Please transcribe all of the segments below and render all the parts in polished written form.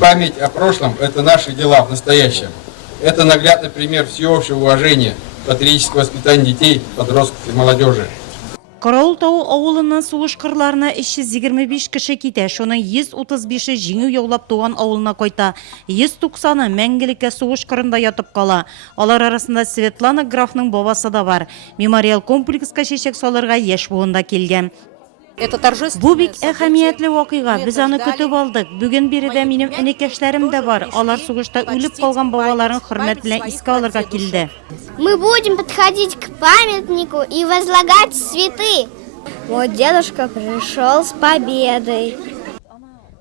Память о прошлом – это наши дела в настоящем. Это наглядный пример всеобщего уважения, патриотического воспитания детей, подростков и молодежи. Қарауылтау ауылынан суғыш қырларына 325 кіші кете, шоның 135-і жеңу яулап туған ауылына қойта. 190-ы мәңгілікке суғыш қырында ятып қала. Алар арасында Светлана графның бабасы да бар. Мемориал комплексқа шешек соларға еш буында келген. Бу бик әһәмиятле вакыйга. Без аны көтеп алдык. Бүген биредә минем энекәшләрем дә бар. Алар сугышта үлеп калган бабаларын хөрмәт белән искә алырга килде. Мы будем подходить к памятнику и возлагать цветы. Вот дедушка пришел с победой.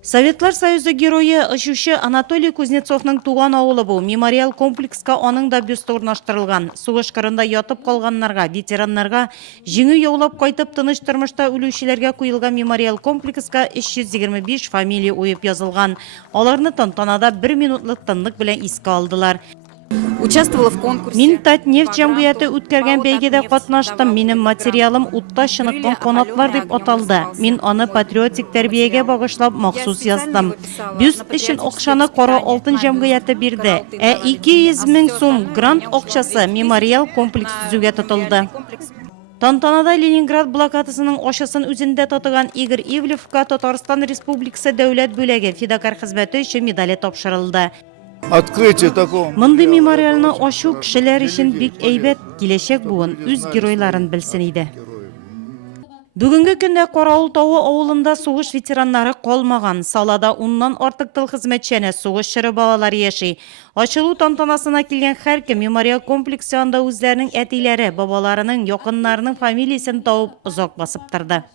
Советлар Союзы геройы ұшушы Анатолий Кузнецовның туған ауылы бұл. Мемориал комплексқа оның да бюсті орнаштырылған. Суғыш қырында ятып қалғанларға, ветеранларға, жеңу яулап қайтып тыныш тұрмышта өлушілерге құйылған мемориал комплексқа 325 фамилия ойып yazылған. Оларны тантанада 1 минутлық тынлык белән искә алдылар. Участвовала в конкурсе. Мин Татнефть җәмгыяте үткәргән бәйгедә катнаштым. Минем материалым утта чыныккан канатлар дип аталды. Мин аны патриотик тәрбиягә багышлап махсус яздым. Бюст өчен акчаны Кара алтын җәмгыяте бирде. 200 мең сум грант акчасы мемориал комплекс төзүгә тотылды. Тантанада Ленинград блокадасының ашасын үзендә тотыган Игорь Ивлевка Татарстан Республикасы дәүләт бүләге фидакар хезмәте өчен медале тапшырылды. Открытие такого. Мондый мемориалны ачу кешеләр өчен бик әйбәт, киләчәк буын үз геройларын белсен иде. Бүгенге көндә Карауылтау авылында сугыш ветераннары калмаган. Салада 10ннан артык тыл хезмәтчәне сугыш чоры балалар яши. Ачылу тантанасына килгән һәркем мемориал комплексы янында үзләренең әтиләре, бабаларының, якыннарының фамилиясен табып озак басып торды.